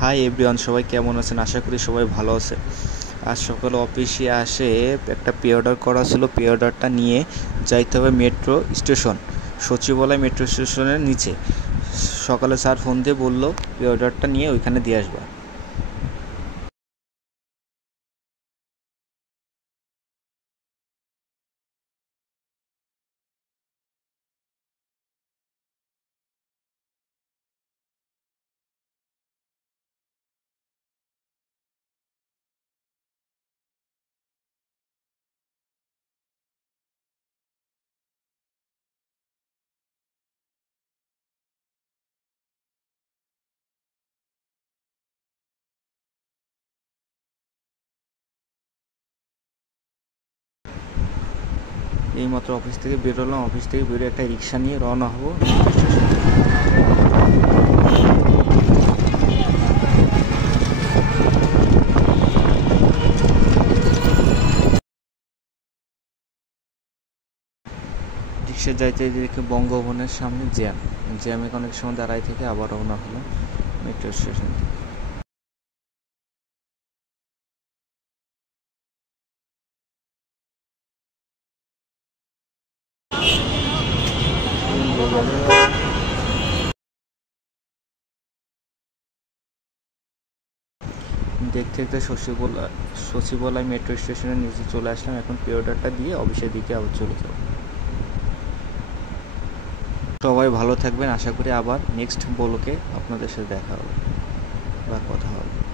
Hi everyone, সবাই কেমন আছেন? আশা করি সবাই ভালো আছে। আজ সকালে অফিসে আসে একটা পে অর্ডার করা ছিল। পে অর্ডারটা নিয়ে যাইতে হবে মেট্রো স্টেশন, সচিবালয় মেট্রো স্টেশনের নিচে। সকালে স্যার ফোন দিয়ে বললো পে অর্ডারটা নিয়ে ওইখানে দিয়ে আসবা। এইমাত্র অফিস থেকে বেরোলাম। অফিস থেকে বেরোয় একটা রিক্সা নিয়ে রওনা হবো মেট্রো স্টেশন। রিক্সা যাইতে দেখে বঙ্গভবনের সামনে জ্যামে অনেক সময় দাঁড়ায় থেকে আবার রওনা হলাম মেট্রো স্টেশন থেকে। দেখতে দেখতে সচিবালয় মেট্রো স্টেশনের নিচে চলে আসলাম। এখন পে অর্ডারটা দিয়ে অফিসের দিকে আবার চলে যাব। সবাই ভালো থাকবেন। আশা করি আবার নেক্সট ব্লগে আপনাদের সাথে দেখা হবে বা কথা হবে।